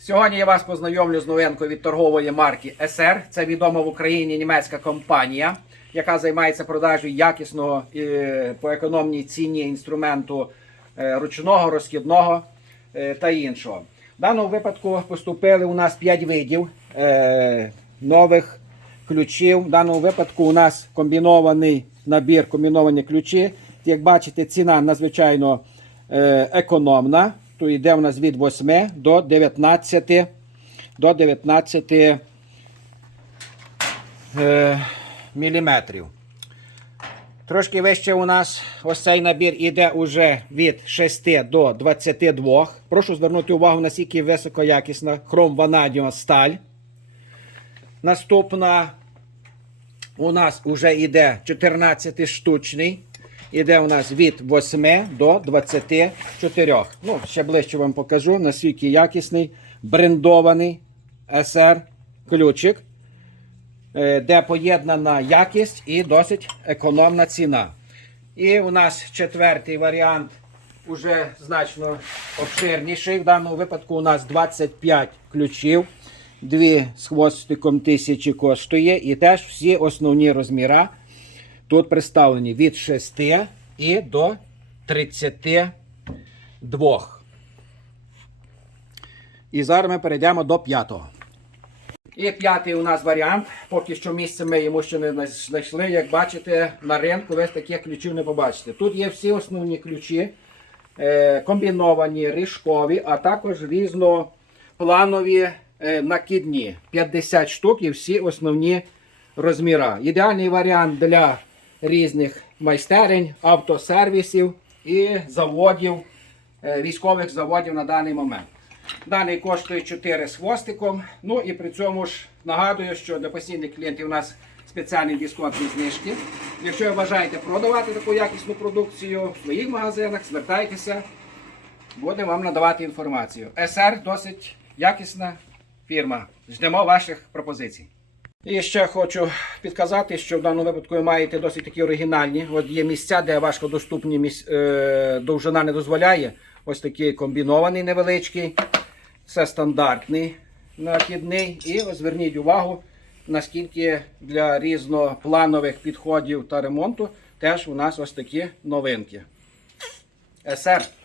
Сьогодні я вас познайомлю з новинкою від торгової марки SR. Це відома в Україні німецька компанія, яка займається продажею якісного е, по економній ціні інструменту е, ручного, розхідного е, та іншого. В даному випадку поступили у нас 5 видів нових ключів. В даному випадку у нас комбінований набір, комбіновані ключі. Як бачите, ціна надзвичайно економна. Тут йде у нас від 8 до 19, до 19 е, міліметрів. Трошки вище у нас ось цей набір іде уже від 6 до 22. Прошу звернути увагу, наскільки високоякісна хром ванадіо сталь. Наступна у нас вже йде 14 штучний. Іде у нас від 8 до 24. Ну, ще ближче вам покажу, наскільки якісний брендований SR ключик, е, де поєднана якість і досить економна ціна. І у нас четвертий варіант уже значно обширніший. В даному випадку у нас 25 ключів. Дві з хвостиком тисячі коштує. І теж всі основні розміри тут представлені від 6 і до 32. І зараз ми перейдемо до п'ятого. І п'ятий у нас варіант. Поки що місце ми йому ще не знайшли. Як бачите, на ринку ви таких ключів не побачите. Тут є всі основні ключі, е, комбіновані, ріжкові, а також різнопланові е, накидні. 50 штук і всі основні розміри. Ідеальний варіант для різних майстерень, автосервісів і заводів, е, військових заводів на даний момент. Даний коштує 4 з хвостиком. Ну і при цьому ж нагадую, що для постійних клієнтів у нас спеціальні дисконтні знижки. Якщо ви бажаєте продавати таку якісну продукцію в своїх магазинах, звертайтеся, будемо вам надавати інформацію. SR досить якісна фірма. Ждемо ваших пропозицій. І ще хочу підказати, що в даному випадку ви маєте досить такі оригінальні. От є місця, де важкодоступні міс... е... довжина не дозволяє. Ось такий комбінований невеличкий. Це стандартний накидний. І ось зверніть увагу, наскільки для різнопланових підходів та ремонту теж у нас ось такі новинки. СР.